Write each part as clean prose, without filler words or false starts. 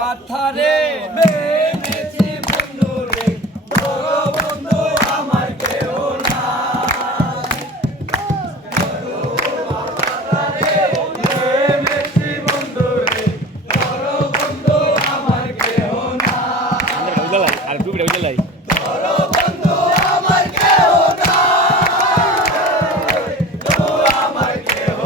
পাথারে নেমেছি বন্ধু রে, বড় বন্ধু আমার কেহ নাই। পাথারে নেমেছি বন্ধু রে, বড় বন্ধু আমার কেহ নাই। আর একটু ভিডিও লাই বড় বন্ধু আমার কেহ নাই, বন্ধু আমার কেহ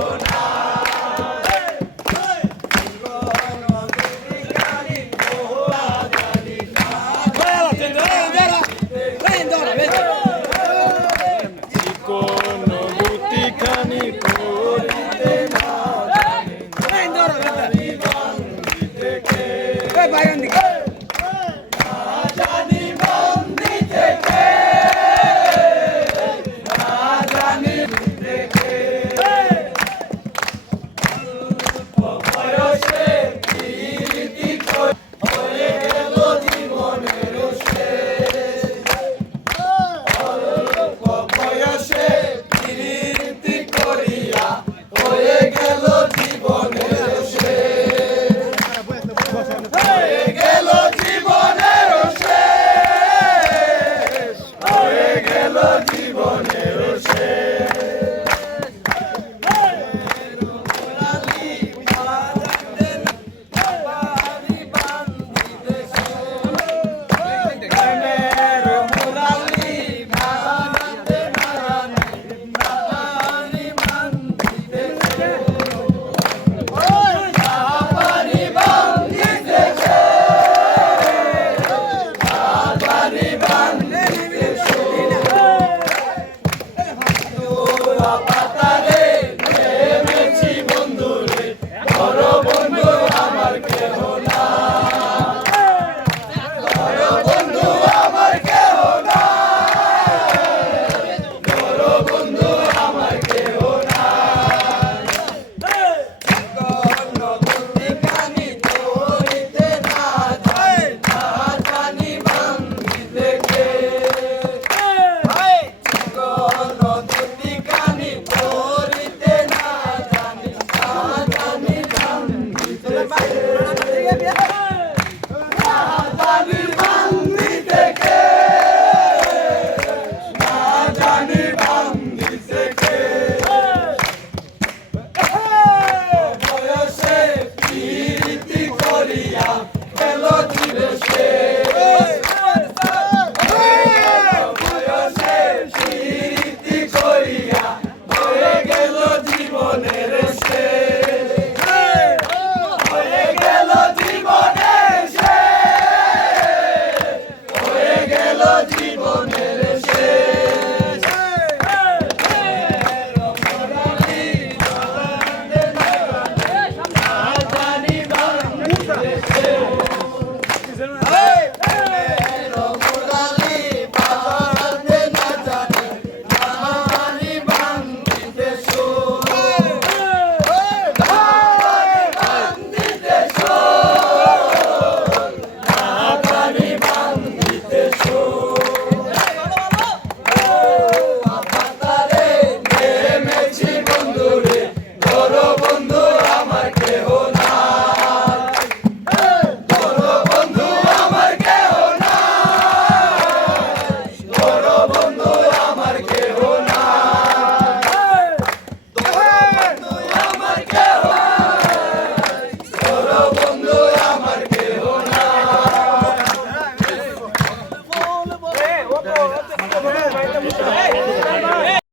কোন বুটিখানি করিতে না জানি বন্দি থেকে, না জানি থেকে বয়সে প্রীতি হয়ে গেল জীবনের শেষ। অল্প বয়সে প্রীতি করিয়া হয়ে গেল জীবনের শেষ। হয়ে গেল জীবনের শেষ, হয়ে গেল জীবনের শেষ। পাতারে নেমেছি বন্ধু রে, বড় বন্ধু আমার কেহ নাই। বড় বন্ধু আমার কেহ নাই, বড় বন্ধু আমার কেহ নাই। কোন বুটিখানি ধরিতে না যাই, না জানি বান্ধিতে কে। কোন বুটিখানি ধরিতে না জানি, না জানি বান্ধিতে কে। না জানি বান্ধিতে কে, না জানি বান্ধিতে কে। বয়সে প্রীতি করিয়া গেল জীবে শেষ। বয়সে প্রীতি করিয়া হয়ে গেল জীবনের শেষ। হয়ে গেল জীবনের শেষ, হয়ে গেল জীবনের শেষ। জানি বাংলাদেশে